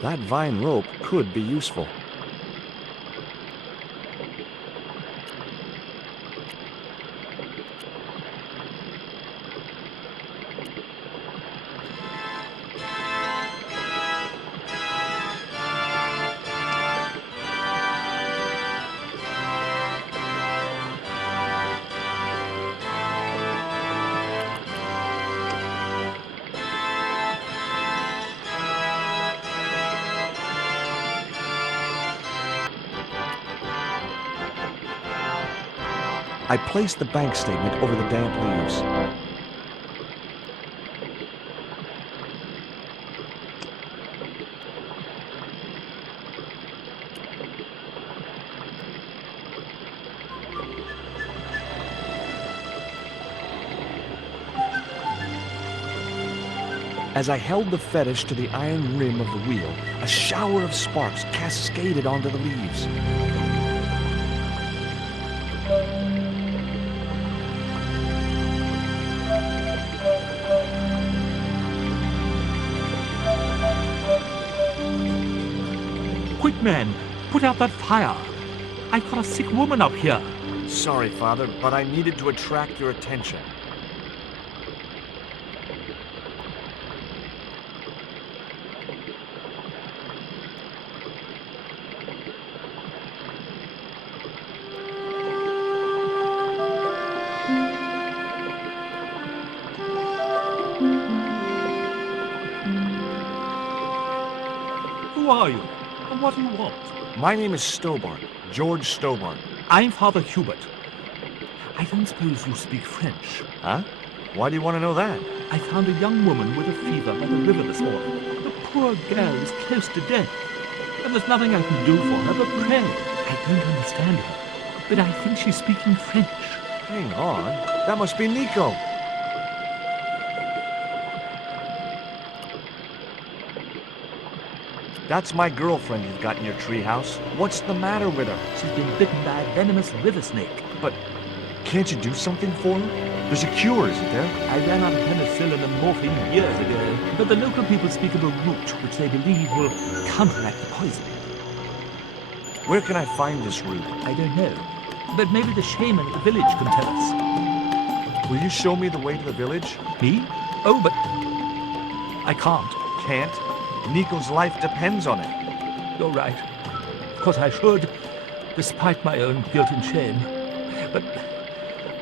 That vine rope could be useful. I placed the bank statement over the damp leaves. As I held the fetish to the iron rim of the wheel, a shower of sparks cascaded onto the leaves. Quick, man! Put out that fire! I've got a sick woman up here! Sorry, Father, but I needed to attract your attention. Who are you? And what do you want? My name is Stobart, George Stobart. I'm Father Hubert. I don't suppose you speak French. Huh? Why do you want to know that? I found a young woman with a fever by the river this morning. The poor girl is close to death, and there's nothing I can do for her but pray. I don't understand her, but I think she's speaking French. Hang on. That must be Nico. That's my girlfriend you've got in your treehouse. What's the matter with her? She's been bitten by a venomous river snake. But can't you do something for her? There's a cure, isn't there? I ran out of penicillin and morphine years ago, but the local people speak of a root which they believe will counteract the poison. Where can I find this root? I don't know, but maybe the shaman at the village can tell us. Will you show me the way to the village? Me? Oh, but I can't. Can't? Nico's life depends on it. You're right. Of course I should, despite my own guilt and shame. But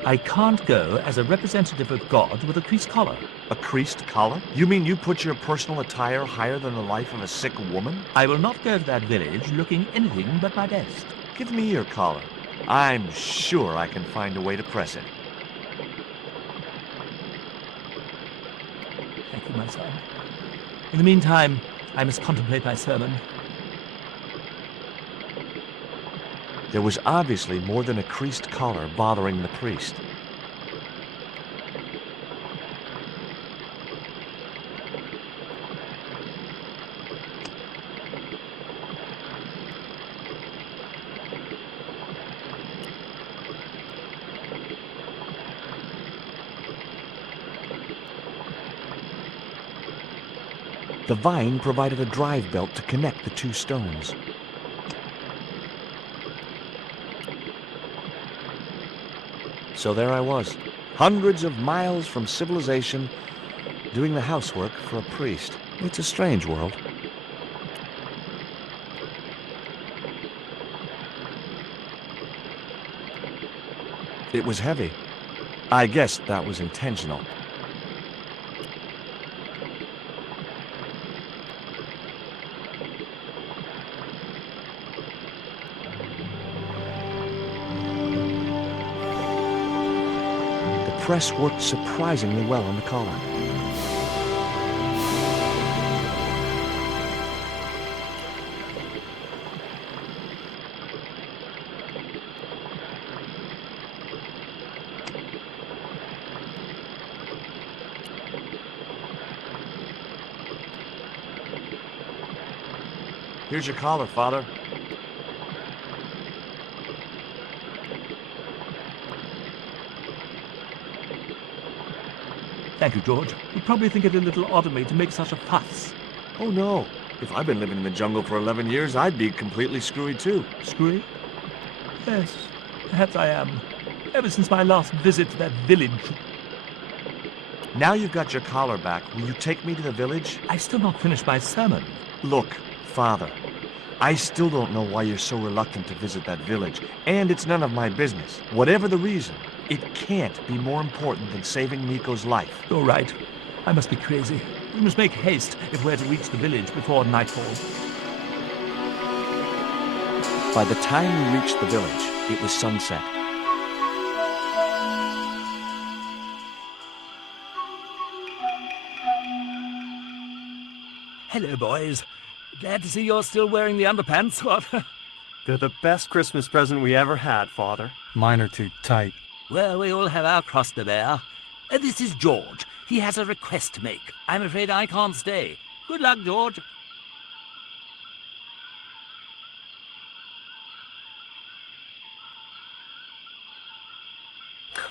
I can't go as a representative of God with a creased collar. A creased collar? You mean you put your personal attire higher than the life of a sick woman? I will not go to that village looking anything but my best. Give me your collar. I'm sure I can find a way to press it. Thank you, my son. In the meantime, I must contemplate my sermon. There was obviously more than a creased collar bothering the priest. The vine provided a drive belt to connect the two stones. So there I was, hundreds of miles from civilization, doing the housework for a priest. It's a strange world. It was heavy. I guess that was intentional. The press worked surprisingly well on the collar. Here's your collar, Father. Thank you, George. You'd probably think it a little odd of me to make such a fuss. Oh no, If I'd been living in the jungle for 11 years, I'd be completely screwy too. Screwy? Yes, perhaps I am. Ever since my last visit to that village. Now you've got your collar back, will you take me to the village? I've still not finished my sermon. Look, Father, I still don't know why you're so reluctant to visit that village, and it's none of my business. Whatever the reason, it can't be more important than saving Nico's life. You're right. I must be crazy. We must make haste if we're to reach the village before nightfall. By the time we reached the village, it was sunset. Hello, boys. Glad to see you're still wearing the underpants. What? They're the best Christmas present we ever had, Father. Mine are too tight. Well, we all have our cross to bear. This is George. He has a request to make. I'm afraid I can't stay. Good luck, George.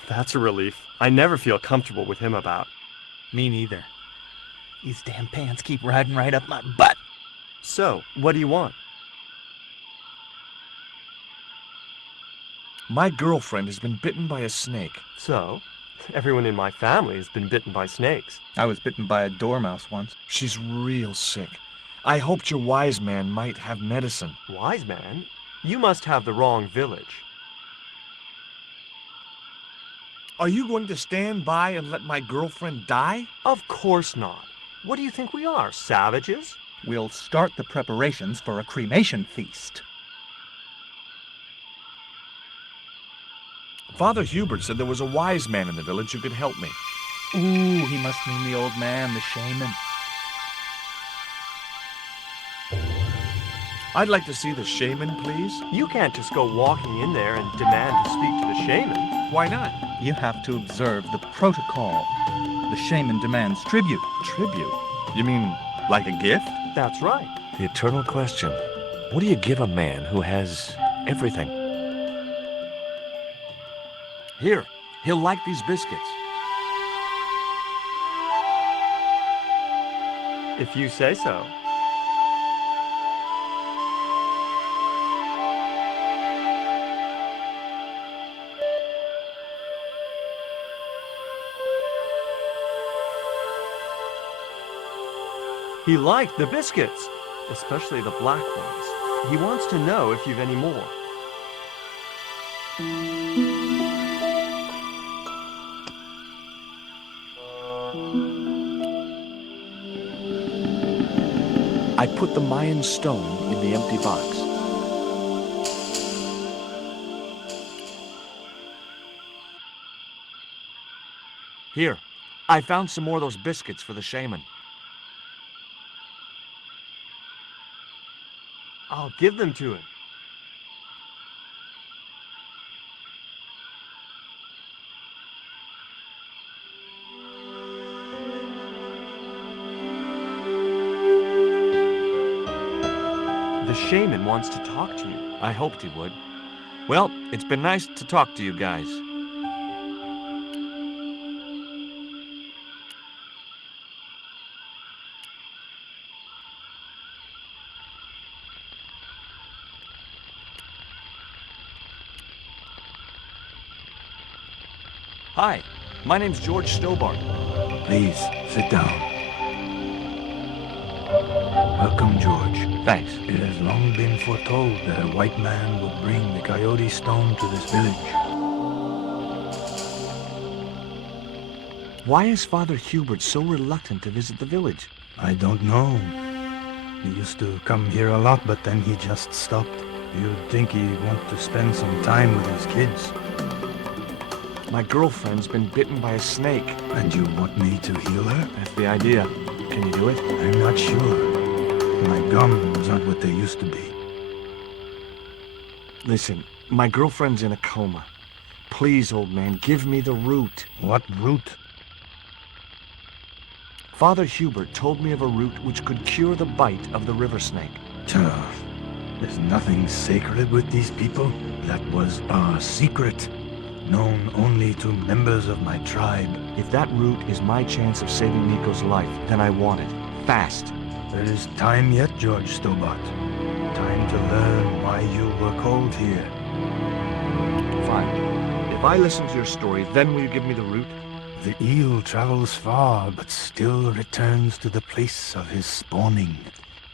That's a relief. I never feel comfortable with him about. Me neither. These damn pants keep riding right up my butt. So, what do you want? My girlfriend has been bitten by a snake. So, everyone in my family has been bitten by snakes. I was bitten by a dormouse once. She's real sick. I hoped your wise man might have medicine. Wise man? You must have the wrong village. Are you going to stand by and let my girlfriend die? Of course not. What do you think we are, savages? We'll start the preparations for a cremation feast. Father Hubert said there was a wise man in the village who could help me. Ooh, he must mean the old man, the shaman. I'd like to see the shaman, please. You can't just go walking in there and demand to speak to the shaman. Why not? You have to observe the protocol. The shaman demands tribute. Tribute? You mean like a gift? That's right. The eternal question. What do you give a man who has everything? Here, he'll like these biscuits. If you say so. He liked the biscuits, especially the black ones. He wants to know if you've any more. I put the Mayan stone in the empty box. Here, I found some more of those biscuits for the shaman. I'll give them to him. The shaman wants to talk to you. I hoped he would. Well, it's been nice to talk to you guys. Hi, my name's George Stobart. Please, sit down. Welcome, George. Thanks. It has long been foretold that a white man would bring the coyote stone to this village. Why is Father Hubert so reluctant to visit the village? I don't know. He used to come here a lot, but then he just stopped. You'd think he'd want to spend some time with his kids. My girlfriend's been bitten by a snake. And you want me to heal her? That's the idea. Can you do it? I'm not sure. My gums aren't what they used to be. Listen, my girlfriend's in a coma. Please, old man, give me the root. What root? Father Hubert told me of a root which could cure the bite of the river snake. There's nothing sacred with these people. That was our secret, known only to members of my tribe. If that root is my chance of saving Nico's life, then I want it. Fast. There is time yet, George Stobart. Time to learn why you were called here. Fine. If I listen to your story, then will you give me the route? The eel travels far, but still returns to the place of his spawning.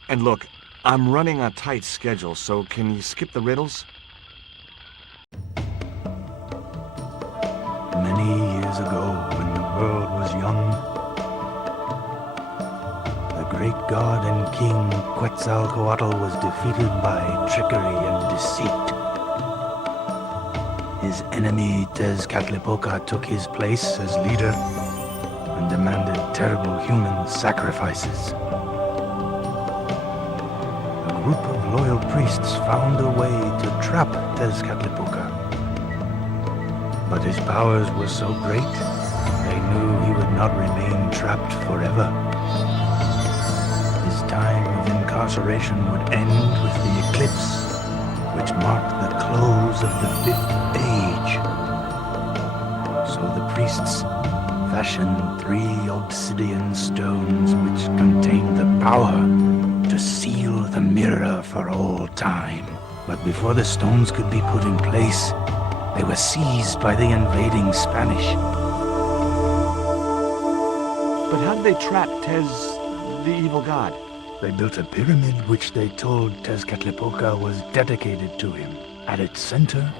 And look, I'm running a tight schedule, so can you skip the riddles? Many years ago, when the world was young, the great god and king Quetzalcoatl was defeated by trickery and deceit. His enemy Tezcatlipoca took his place as leader and demanded terrible human sacrifices. A group of loyal priests found a way to trap Tezcatlipoca. But his powers were so great, they knew he would not remain trapped forever. His time of incarceration would end with the eclipse, which marked the close of the Fifth Age. So the priests fashioned 3 obsidian stones which contained the power to seal the mirror for all time. But before the stones could be put in place, they were seized by the invading Spanish. But how did they trap Tez, the evil god? They built a pyramid which they told Tezcatlipoca was dedicated to him. At its center,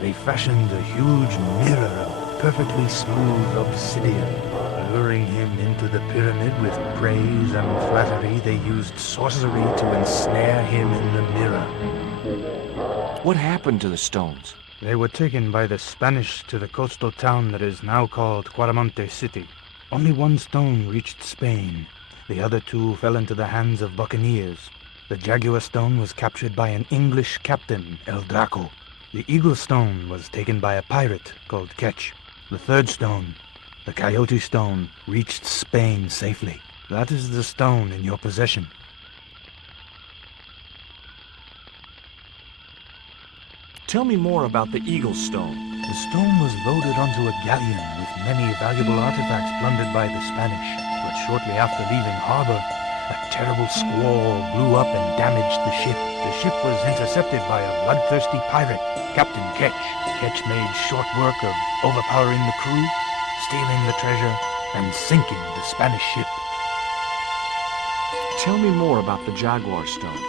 they fashioned a huge mirror of perfectly smooth obsidian. Luring him into the pyramid with praise and flattery, they used sorcery to ensnare him in the mirror. What happened to the stones? They were taken by the Spanish to the coastal town that is now called Quaramonte City. Only 1 stone reached Spain. The other 2 fell into the hands of buccaneers. The Jaguar stone was captured by an English captain, El Draco. The Eagle stone was taken by a pirate called Ketch. The 3rd stone, the Coyote stone, reached Spain safely. That is the stone in your possession. Tell me more about the Eagle Stone. The stone was loaded onto a galleon with many valuable artifacts plundered by the Spanish. But shortly after leaving harbor, a terrible squall blew up and damaged the ship. The ship was intercepted by a bloodthirsty pirate, Captain Ketch. Ketch made short work of overpowering the crew, stealing the treasure, and sinking the Spanish ship. Tell me more about the Jaguar Stone.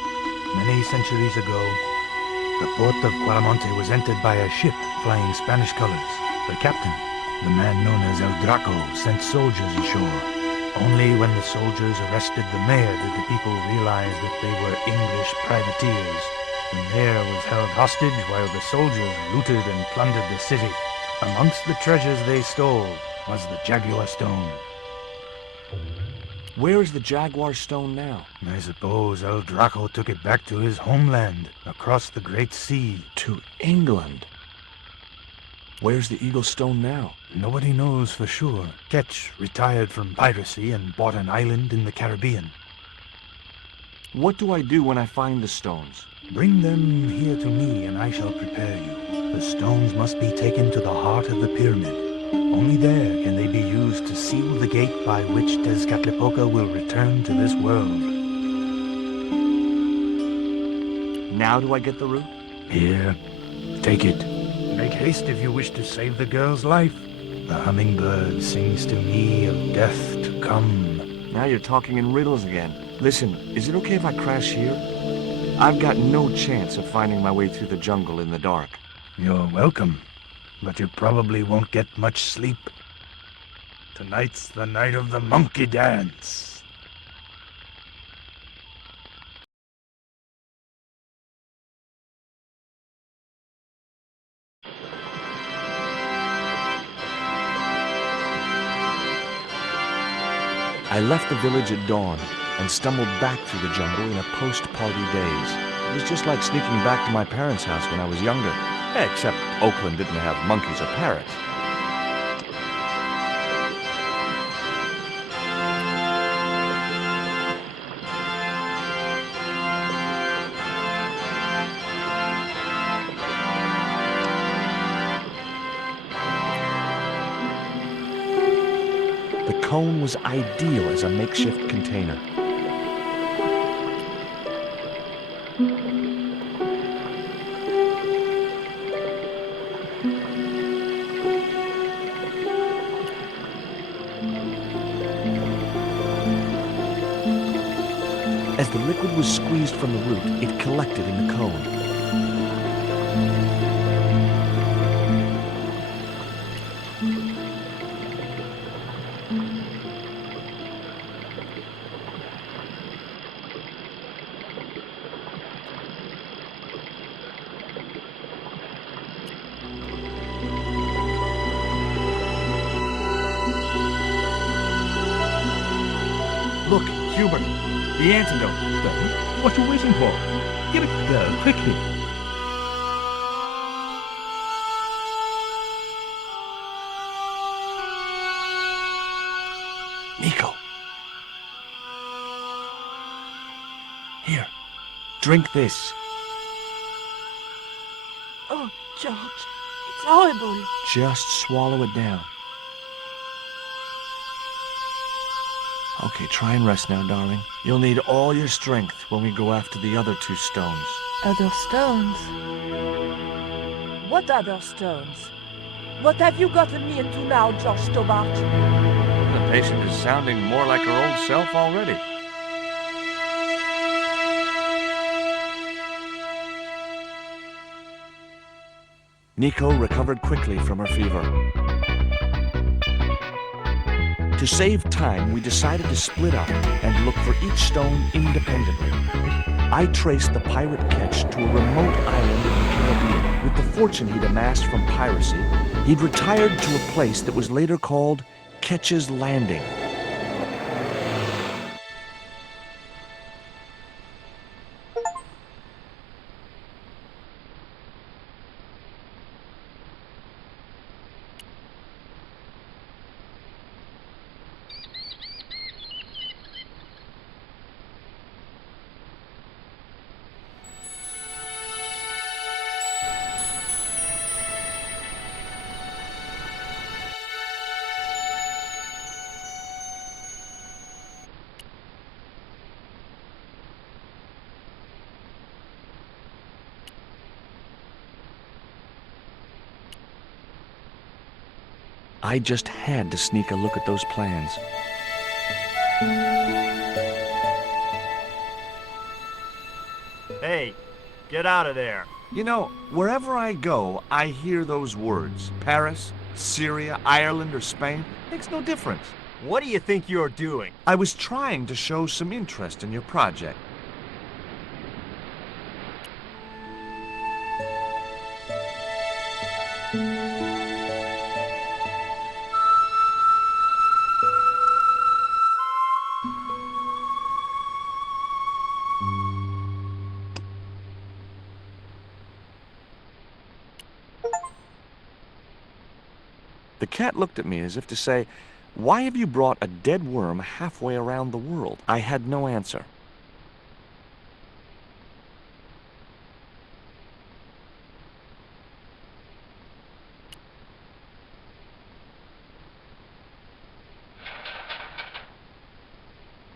Many centuries ago, the port of Quaramonte was entered by a ship flying Spanish colors. The captain, the man known as El Draco, sent soldiers ashore. Only when the soldiers arrested the mayor did the people realize that they were English privateers. The mayor was held hostage while the soldiers looted and plundered the city. Amongst the treasures they stole was the Jaguar Stone. Where is the Jaguar Stone now? I suppose El Draco took it back to his homeland, across the Great Sea. To England. Where's the Eagle Stone now? Nobody knows for sure. Ketch retired from piracy and bought an island in the Caribbean. What do I do when I find the stones? Bring them here to me and I shall prepare you. The stones must be taken to the heart of the pyramid. Only there can they be used to seal the gate by which Tezcatlipoca will return to this world. Now do I get the route? Here, take it. Make haste if you wish to save the girl's life. The hummingbird sings to me of death to come. Now you're talking in riddles again. Listen, is it okay if I crash here? I've got no chance of finding my way through the jungle in the dark. You're welcome, but you probably won't get much sleep. Tonight's the night of the monkey dance. I left the village at dawn and stumbled back through the jungle in a post-party daze. It was just like sneaking back to my parents' house when I was younger. Except Oakland didn't have monkeys or parrots. The cone was ideal as a makeshift container. As the liquid was squeezed from the root, it collected in the cone. Look, Hubert, the antidote. Well, what are you waiting for? Give it a go, quickly. Nico. Here, drink this. Oh, George, it's horrible. Just swallow it down. Okay, try and rest now, darling. You'll need all your strength when we go after the other 2 stones. Other stones? What other stones? What have you gotten me into now, George Stobart? The patient is sounding more like her old self already. Nico recovered quickly from her fever. To save time, we decided to split up and look for each stone independently. I traced the pirate Ketch to a remote island in the Caribbean. With the fortune he'd amassed from piracy, he'd retired to a place that was later called Ketch's Landing. I just had to sneak a look at those plans. Hey, get out of there. You know, wherever I go, I hear those words. Paris, Syria, Ireland, or Spain. Makes no difference. What do you think you're doing? I was trying to show some interest in your project. The cat looked at me as if to say, "Why have you brought a dead worm halfway around the world?" I had no answer.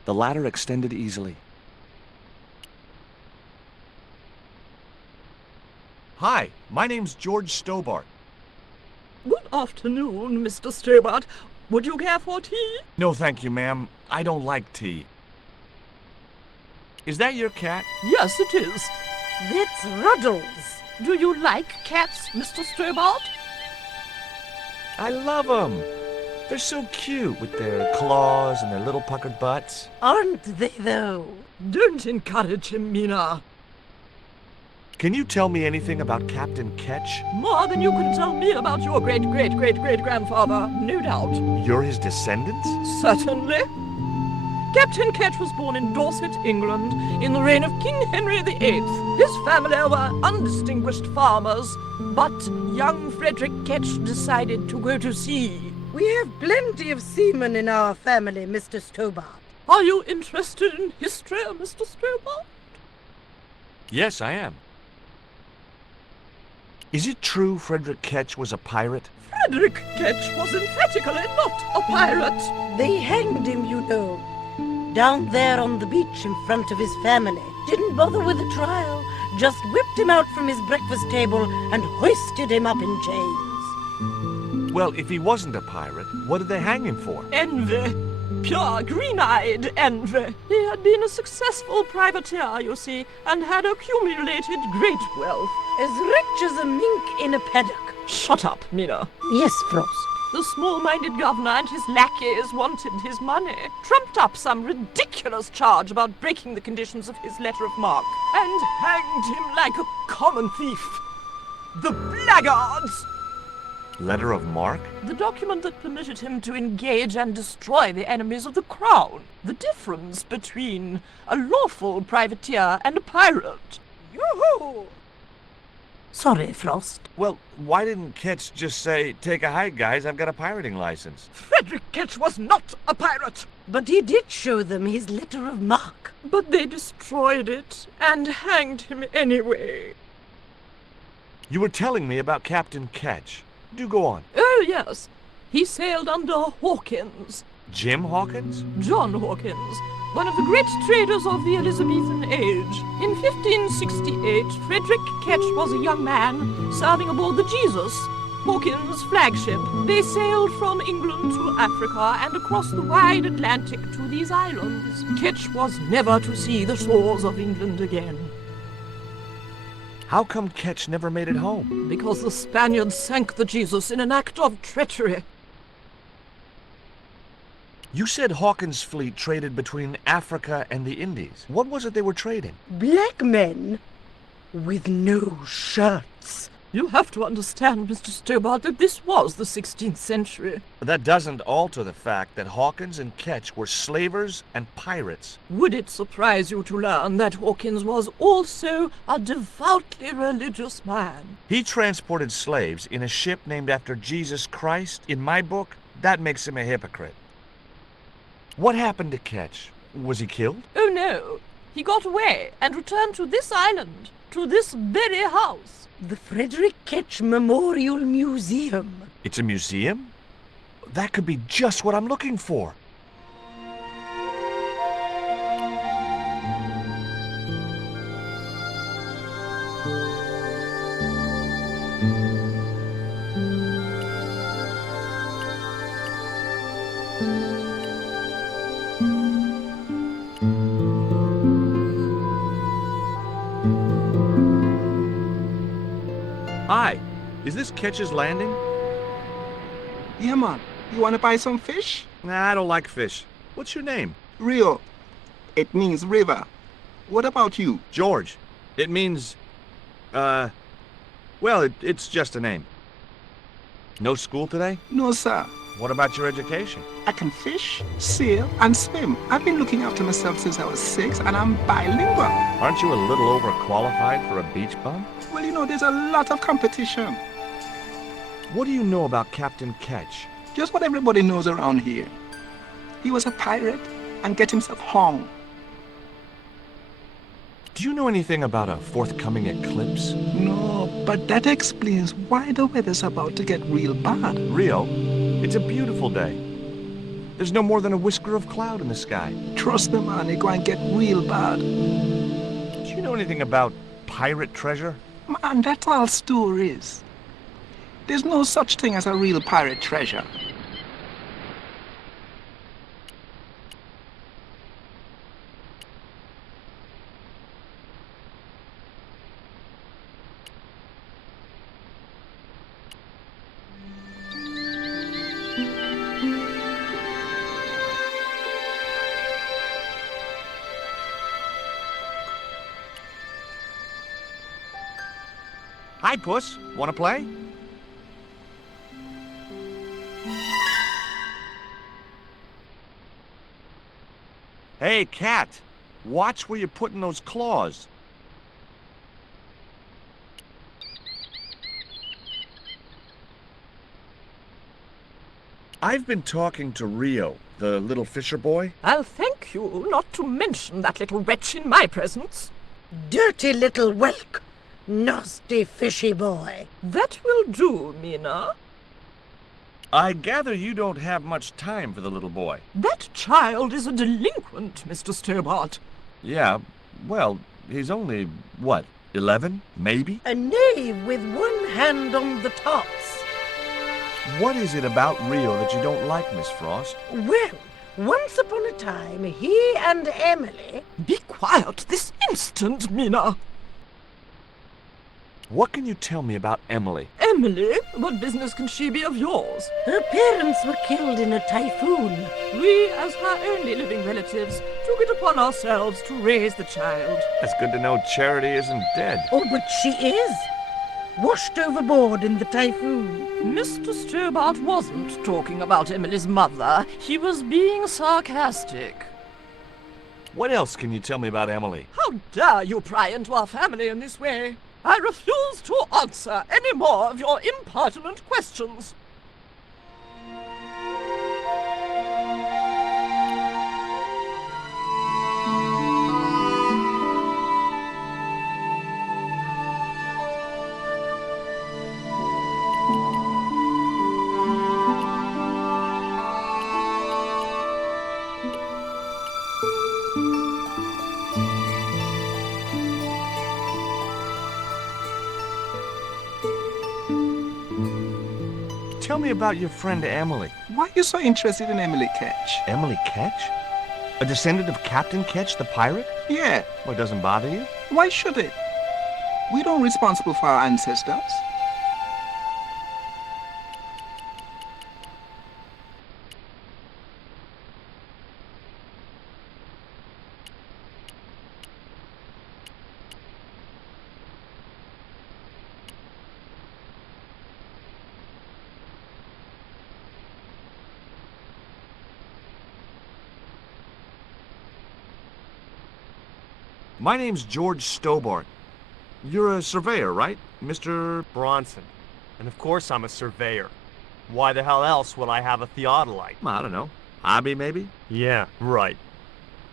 The ladder extended easily. Hi, my name's George Stobart. Good afternoon, Mr. Stobart. Would you care for tea? No, thank you, ma'am. I don't like tea. Is that your cat? Yes, it is. That's Ruddles. Do you like cats, Mr. Stobart? I love them. They're so cute with their claws and their little puckered butts. Aren't they, though? Don't encourage him, Mina. Can you tell me anything about Captain Ketch? More than you can tell me about your great-great-great-great-grandfather, no doubt. You're his descendants? Certainly. Captain Ketch was born in Dorset, England, in the reign of King Henry VIII. His family were undistinguished farmers, but young Frederick Ketch decided to go to sea. We have plenty of seamen in our family, Mr. Stobart. Are you interested in history, Mr. Stobart? Yes, I am. Is it true Frederick Ketch was a pirate? Frederick Ketch was emphatically not a pirate. They hanged him, you know. Down there on the beach in front of his family. Didn't bother with a trial. Just whipped him out from his breakfast table and hoisted him up in chains. Well, if he wasn't a pirate, what did they hang him for? Envy. Pure green-eyed envy. He had been a successful privateer, you see, and had accumulated great wealth. As rich as a mink in a paddock. Shut up, Mina. Yes, Frost. The small-minded governor and his lackeys wanted his money, trumped up some ridiculous charge about breaking the conditions of his letter of marque, and hanged him like a common thief. The blackguards! Letter of marque? The document that permitted him to engage and destroy the enemies of the crown. The difference between a lawful privateer and a pirate. Yoo-hoo! Sorry, Frost. Well, why didn't Ketch just say, take a hike, guys, I've got a pirating license? Frederick Ketch was not a pirate! But he did show them his letter of marque. But they destroyed it and hanged him anyway. You were telling me about Captain Ketch. Do go on. Oh, yes. He sailed under Hawkins. Jim Hawkins? John Hawkins, one of the great traders of the Elizabethan age. In 1568, Frederick Ketch was a young man serving aboard the Jesus, Hawkins' flagship. They sailed from England to Africa and across the wide Atlantic to these islands. Ketch was never to see the shores of England again. How come Ketch never made it home? Because the Spaniards sank the Jesus in an act of treachery. You said Hawkins' fleet traded between Africa and the Indies. What was it they were trading? Black men with no shirts. You have to understand, Mr. Stobart, that this was the 16th century. But that doesn't alter the fact that Hawkins and Ketch were slavers and pirates. Would it surprise you to learn that Hawkins was also a devoutly religious man? He transported slaves in a ship named after Jesus Christ. In my book, that makes him a hypocrite. What happened to Ketch? Was he killed? Oh, no. He got away and returned to this island, to this very house. The Frederick Ketch Memorial Museum. It's a museum? That could be just what I'm looking for. Hi, is this Ketch's Landing? Yeah, man. You want to buy some fish? Nah, I don't like fish. What's your name? Rio. It means river. What about you? George. It means, well, it's just a name. No school today? No, sir. What about your education? I can fish, sail, and swim. I've been looking after myself since I was 6, and I'm bilingual. Aren't you a little overqualified for a beach bum? Well, you know, there's a lot of competition. What do you know about Captain Ketch? Just what everybody knows around here. He was a pirate and get himself hung. Do you know anything about a forthcoming eclipse? No, but that explains why the weather's about to get real bad. Rio, it's a beautiful day. There's no more than a whisker of cloud in the sky. Trust me, man, it's going to get real bad. Do you know anything about pirate treasure? Man, that's all stories. There's no such thing as a real pirate treasure. Hi, Puss. Want to play? Hey, cat. Watch where you're putting those claws. I've been talking to Rio, the little fisher boy. I'll thank you not to mention that little wretch in my presence. Dirty little whelk. Nasty fishy boy. That will do, Mina. I gather you don't have much time for the little boy. That child is a delinquent, Mr. Stobart. Yeah, well, he's only, what, 11, maybe? A knave with one hand on the tops. What is it about Rio that you don't like, Miss Frost? Well, once upon a time, he and Emily... Be quiet this instant, Mina. What can you tell me about Emily? Emily? What business can she be of yours? Her parents were killed in a typhoon. We, as her only living relatives, took it upon ourselves to raise the child. It's good to know Charity isn't dead. Oh, but she is. Washed overboard in the typhoon. Mr. Stobart wasn't talking about Emily's mother. He was being sarcastic. What else can you tell me about Emily? How dare you pry into our family in this way? I refuse to answer any more of your impertinent questions. Tell me about your friend Emily. Why are you so interested in Emily Ketch? Emily Ketch? A descendant of Captain Ketch, the pirate? Yeah, Well, it doesn't bother you? why should it? We don't responsible for our ancestors. My name's George Stobart. You're a surveyor, right, Mr. Bronson. And of course I'm a surveyor. Why the hell else would I have a theodolite? I don't know. Hobby, maybe? Yeah, right.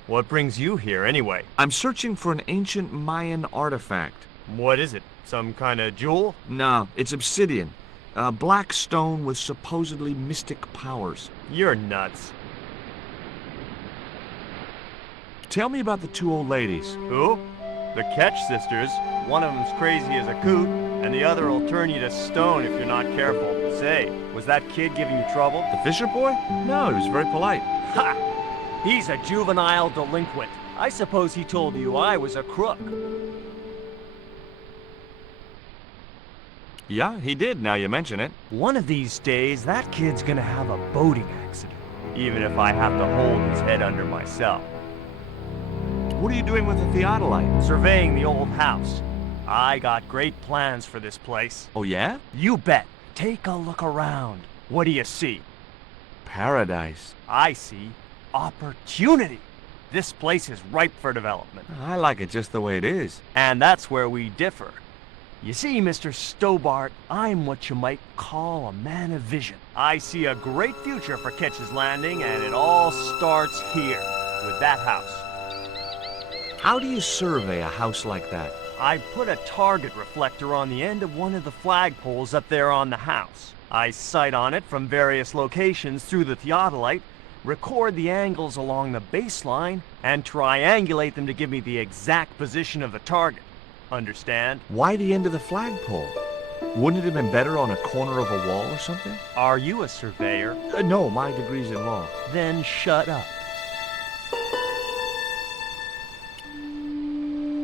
What brings you here, anyway? I'm searching for an ancient Mayan artifact. What is it? Some kind of jewel? No, it's obsidian. A black stone with supposedly mystic powers. You're nuts. Tell me about the two old ladies. Who? The Ketch sisters. One of them's crazy as a coot, and the other will turn you to stone if you're not careful. Say, was that kid giving you trouble? The Fisher boy? No, he was very polite. Ha! He's a juvenile delinquent. I suppose he told you I was a crook. Yeah, he did, now you mention it. One of these days, that kid's gonna have a boating accident. Even if I have to hold his head under myself. What are you doing with the theodolite? Surveying the old house. I got great plans for this place. Oh, yeah? You bet. Take a look around. What do you see? Paradise. I see opportunity. This place is ripe for development. I like it just the way it is. And that's where we differ. You see, Mr. Stobart, I'm what you might call a man of vision. I see a great future for Ketch's Landing, and it all starts here, with that house. How do you survey a house like that? I put a target reflector on the end of one of the flagpoles up there on the house. I sight on it from various locations through the theodolite, record the angles along the baseline, and triangulate them to give me the exact position of the target. Understand? Why the end of the flagpole? Wouldn't it have been better on a corner of a wall or something? Are you a surveyor? No, my degree's in law. Then shut up.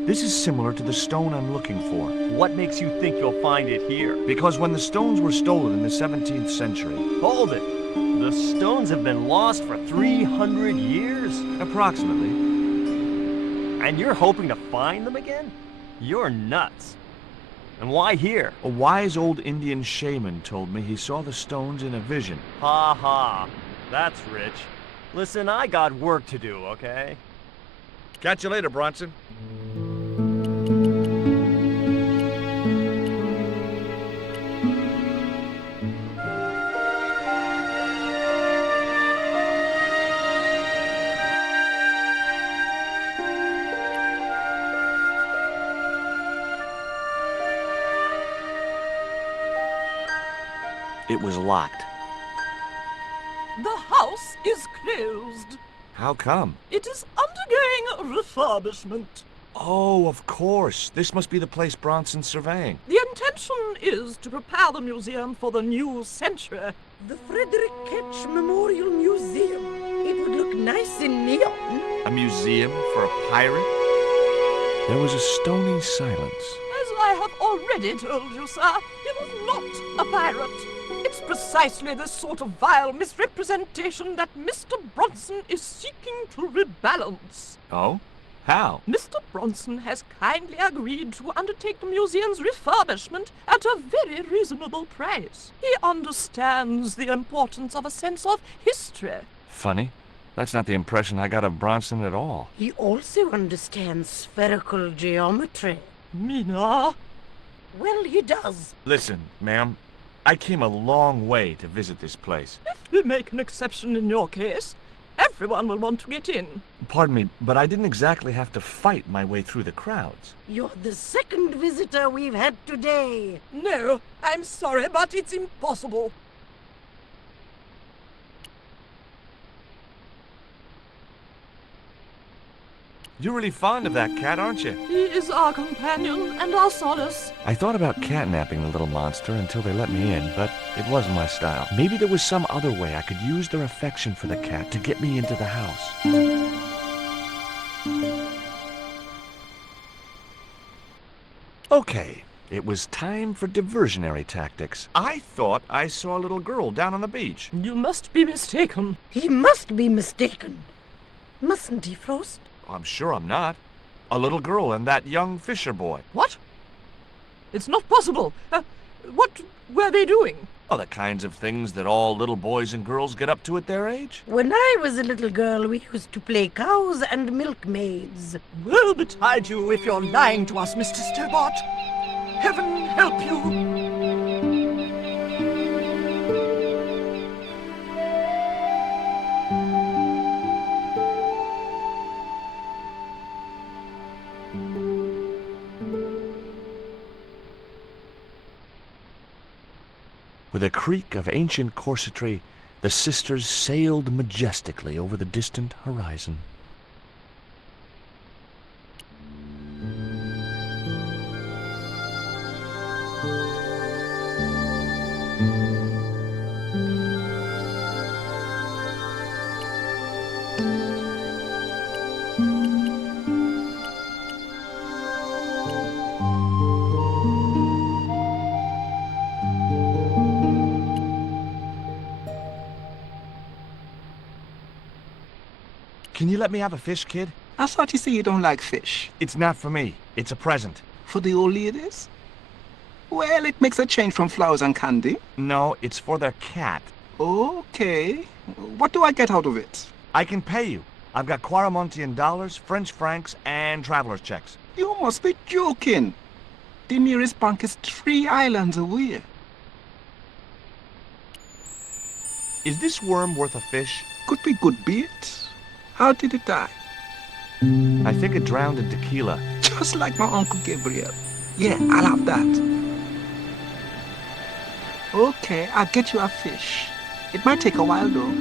This is similar to the stone I'm looking for. What makes you think you'll find it here? Because when the stones were stolen in the 17th century... Hold it! The stones have been lost for 300 years? Approximately. And you're hoping to find them again? You're nuts. And why here? A wise old Indian shaman told me he saw the stones in a vision. Ha ha. That's rich. Listen, I got work to do, okay? Catch you later, Bronson. It was locked. house is closed. How come? It is undergoing refurbishment. Oh, of course. This must be the place Bronson's surveying. The intention is to prepare the museum for the new century. The Frederick Ketch Memorial Museum. It would look nice in neon. A museum for a pirate? There was a stony silence. As I have already told you, sir, he was not a pirate. It's precisely this sort of vile misrepresentation that Mr. Bronson is seeking to rebalance. Oh? How? Mr. Bronson has kindly agreed to undertake the museum's refurbishment at a very reasonable price. He understands the importance of a sense of history. Funny. That's not the impression I got of Bronson at all. He also understands spherical geometry. Mina? Well, he does. Listen, ma'am. I came a long way to visit this place. If we make an exception in your case, everyone will want to get in. Pardon me, but I didn't exactly have to fight my way through the crowds. You're the second visitor we've had today. No, I'm sorry, but it's impossible. You're really fond of that cat, aren't you? He is our companion and our solace. I thought about catnapping the little monster until they let me in, but it wasn't my style. Maybe there was some other way I could use their affection for the cat to get me into the house. Okay, it was time for diversionary tactics. I thought I saw a little girl down on the beach. You must be mistaken. He must be mistaken. Mustn't he, Frost? I'm sure I'm not. A little girl and that young fisher boy. What? It's not possible. What were they doing? Oh, the kinds of things that all little boys and girls get up to at their age. When I was a little girl, we used to play cows and milkmaids. Woe betide you if you're lying to us, Mr. Stobart. Heaven help you. With a creak of ancient corsetry, the sisters sailed majestically over the distant horizon. Can you let me have a fish, kid? I thought you said you don't like fish. It's not for me. It's a present. For the old ladies? Well, it makes a change from flowers and candy. No, it's for their cat. Okay. What do I get out of it? I can pay you. I've got Quaramontian dollars, French francs, and traveler's checks. You must be joking. The nearest bank is 3 islands away. Is this worm worth a fish? Could be good bait. How did it die? I think it drowned in tequila. Just like my Uncle Gabriel. Yeah, I'll have that. Okay, I'll get you a fish. It might take a while though.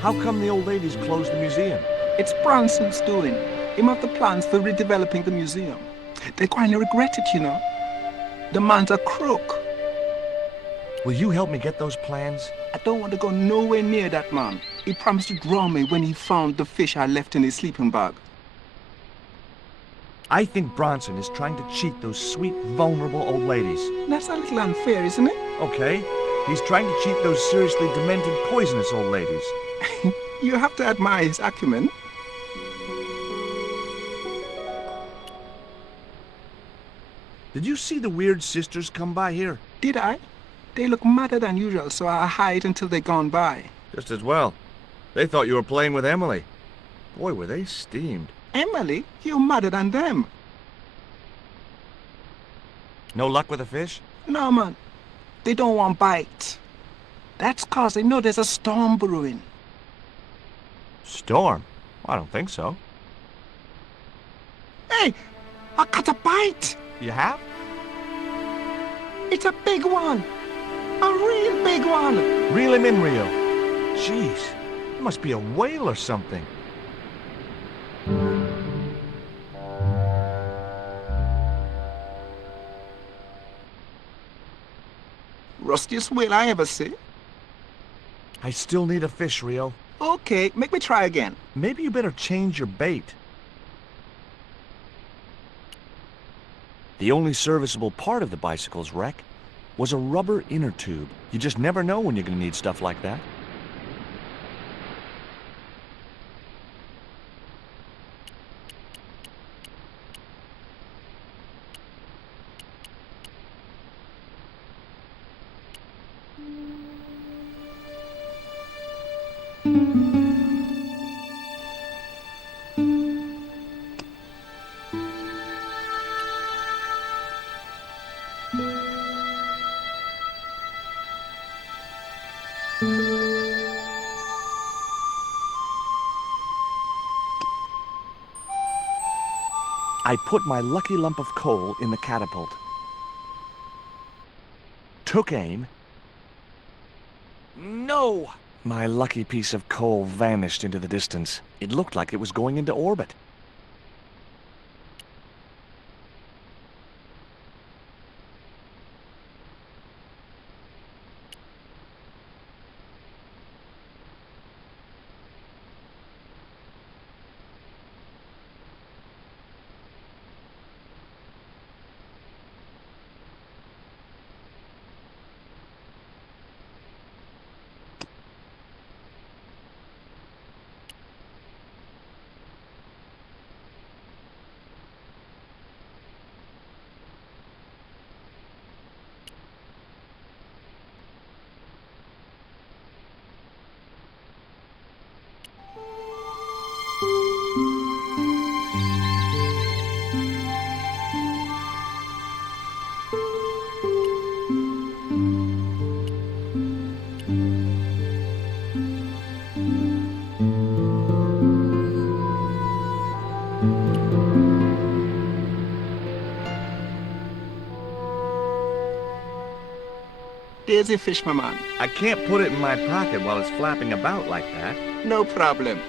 How come the old ladies closed the museum? It's Bronson's doing. Him have the plans for redeveloping the museum. They're going to regret it, you know. The man's a crook. Will you help me get those plans? I don't want to go nowhere near that man. He promised to draw me when he found the fish I left in his sleeping bag. I think Bronson is trying to cheat those sweet, vulnerable old ladies. That's a little unfair, isn't it? Okay, he's trying to cheat those seriously demented, poisonous old ladies. You have to admire his acumen. Did you see the weird sisters come by here? Did I? They look madder than usual, so I hide until they're gone by. Just as well. They thought you were playing with Emily. Boy, were they steamed. Emily, you're madder than them. No luck with the fish? No, man. They don't want bite. That's 'cause they know there's a storm brewing. Storm? I don't think so. Hey, I caught a bite. You have? It's a big one. A real big one. Reel him in, Rio. Jeez, it must be a whale or something. Rustiest whale I ever see. I still need a fish, Rio. Okay, make me try again. Maybe you better change your bait. The only serviceable part of the bicycle's wreck was a rubber inner tube. You just never know when you're going to need stuff like that. I put my lucky lump of coal in the catapult. Took aim. No! My lucky piece of coal vanished into the distance. It looked like it was going into orbit. There's a fish, my man. I can't put it in my pocket while it's flapping about like that. No problem.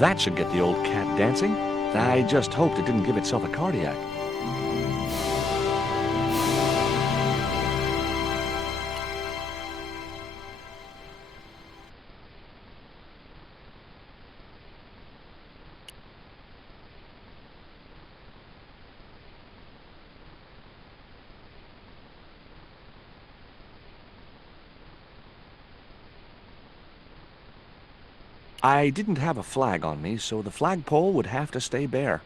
That should get the old cat dancing. I just hoped it didn't give itself a cardiac. I didn't have a flag on me, so the flagpole would have to stay bare.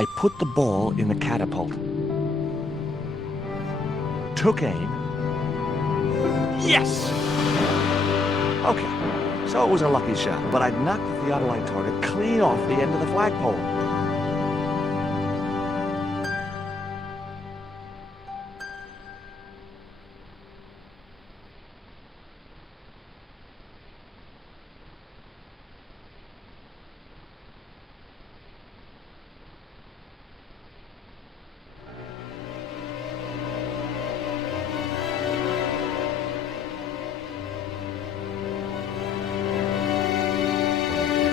I put the ball in the catapult. Took aim. Yes! Okay, so it was a lucky shot, but I'd knocked the theodolite target clean off the end of the flagpole.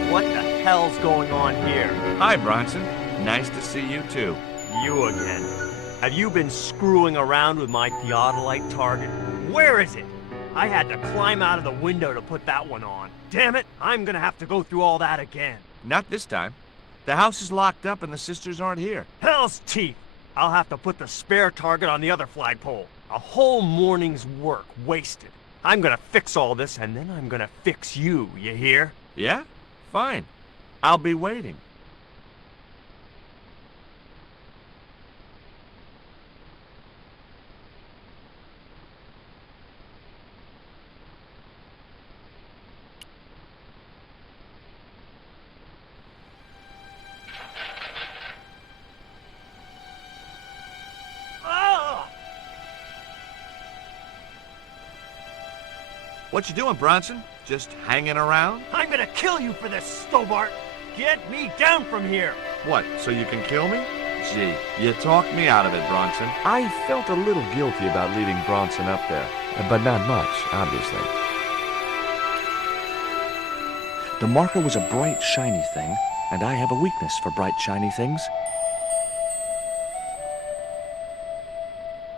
What the hell's going on here? Hi, Bronson. Nice to see you, too. You again. Have you been screwing around with my theodolite target? Where is it? I had to climb out of the window to put that one on. Damn it, I'm gonna have to go through all that again. Not this time. The house is locked up and the sisters aren't here. Hell's teeth! I'll have to put the spare target on the other flagpole. A whole morning's work wasted. I'm gonna fix all this and then I'm gonna fix you, you hear? Yeah? Fine. I'll be waiting. What you doing, Bronson? Just hanging around? I'm gonna kill you for this, Stobart! Get me down from here! What, so you can kill me? Gee, you talked me out of it, Bronson. I felt a little guilty about leaving Bronson up there, but not much, obviously. The marker was a bright, shiny thing, and I have a weakness for bright, shiny things.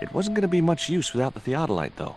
It wasn't going to be much use without the theodolite, though.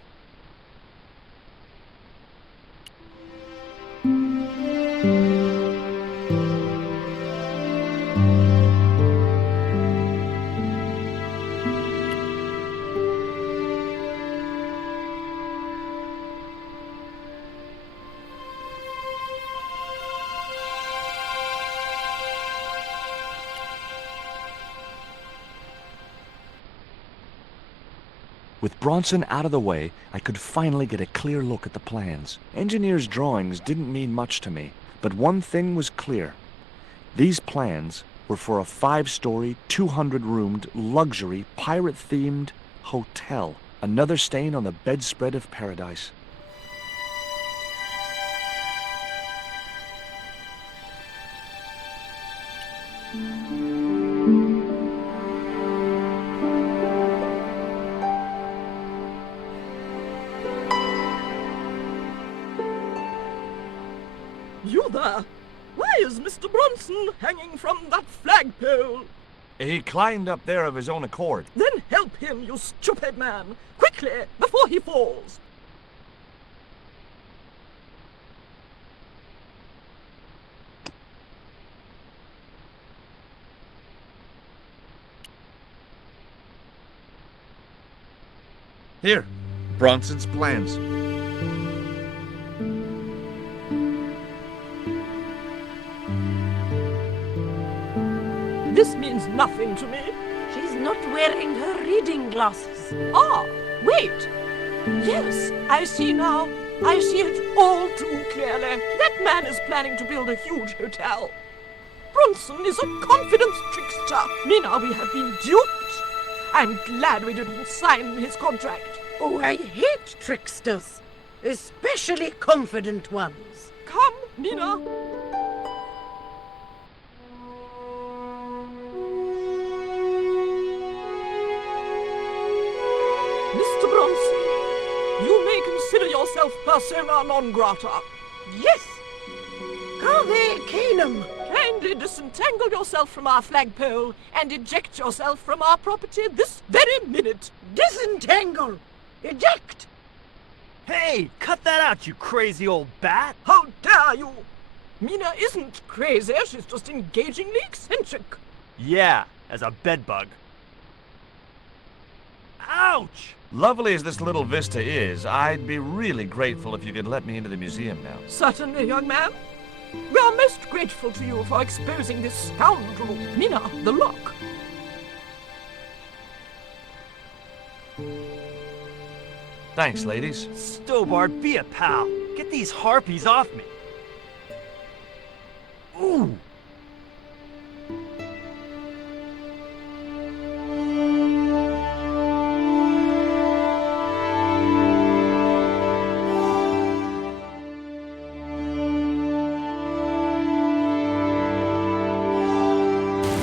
With Bronson out of the way, I could finally get a clear look at the plans. Engineers' drawings didn't mean much to me, but one thing was clear. These plans were for a 5-story, 200-roomed, luxury, pirate-themed hotel. Another stain on the bedspread of paradise. You there? Why is Mr. Bronson hanging from that flagpole? He climbed up there of his own accord. Then help him, you stupid man! Quickly, before he falls! Here, Bronson's plans. This means nothing to me. She's not wearing her reading glasses. Ah, wait! Yes, I see now. I see it all too clearly. That man is planning to build a huge hotel. Bronson is a confidence trickster. Mina, we have been duped. I'm glad we didn't sign his contract. Oh, I hate tricksters, especially confident ones. Come, Mina. Mr. Bronson, you may consider yourself persona non grata. Yes. Cave Canum. Kindly disentangle yourself from our flagpole and eject yourself from our property this very minute. Disentangle. Eject. Hey, cut that out, you crazy old bat! How dare you! Mina isn't crazy, she's just engagingly eccentric. Yeah, as a bedbug. Ouch! Lovely as this little vista is, I'd be really grateful if you could let me into the museum now. Certainly, young man. We are most grateful to you for exposing this scoundrel, Mina the Lock. Thanks, ladies. Stobart, be a pal. Get these harpies off me. Ooh!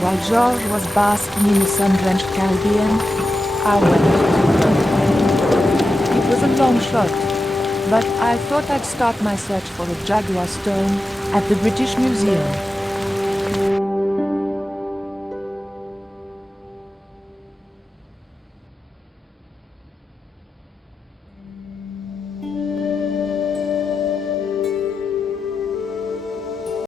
While George was basking in the sun-drenched Caribbean, I went to London. It was a long shot, but I thought I'd start my search for the Jaguar stone at the British Museum.